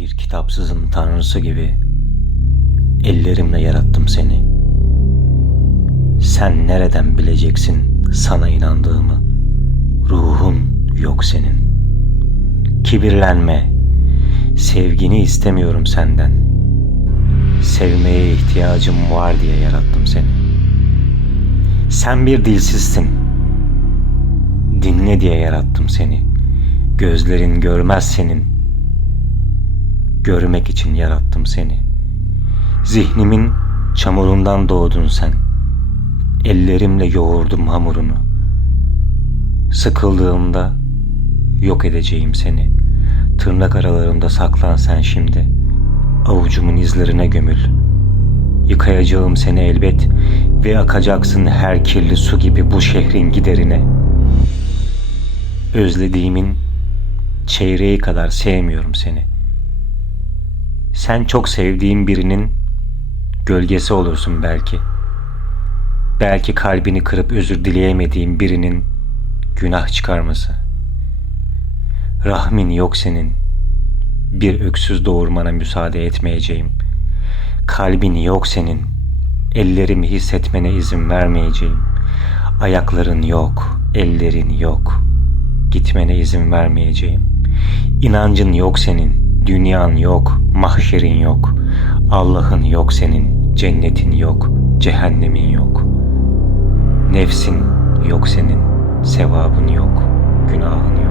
Bir kitapsızın tanrısı gibi ellerimle yarattım seni. Sen nereden bileceksin sana inandığımı? Ruhun yok senin. Kibirlenme. Sevgini istemiyorum senden. Sevmeye ihtiyacım var diye yarattım seni. Sen bir dilsizsin. Dinle diye yarattım seni. Gözlerin görmez senin. Görmek için yarattım seni. Zihnimin çamurundan doğdun sen. Ellerimle yoğurdum hamurunu. Sıkıldığımda yok edeceğim seni. Tırnak aralarında saklan sen şimdi. Avucumun izlerine gömül. Yıkayacağım seni elbet ve akacaksın her kirli su gibi bu şehrin giderine. Özlediğimin çeyreği kadar sevmiyorum seni. Sen çok sevdiğim birinin gölgesi olursun belki. Belki kalbini kırıp özür dileyemediğim birinin günah çıkarması. Rahmin yok senin. Bir öksüz doğurmana müsaade etmeyeceğim. Kalbin yok senin. Ellerimi hissetmene izin vermeyeceğim. Ayakların yok, ellerin yok. Gitmene izin vermeyeceğim. İnancın yok senin, dünyan yok, mahşerin yok. Allah'ın yok senin, cennetin yok, cehennemin yok. Nefsin yok senin, sevabın yok, günahın yok.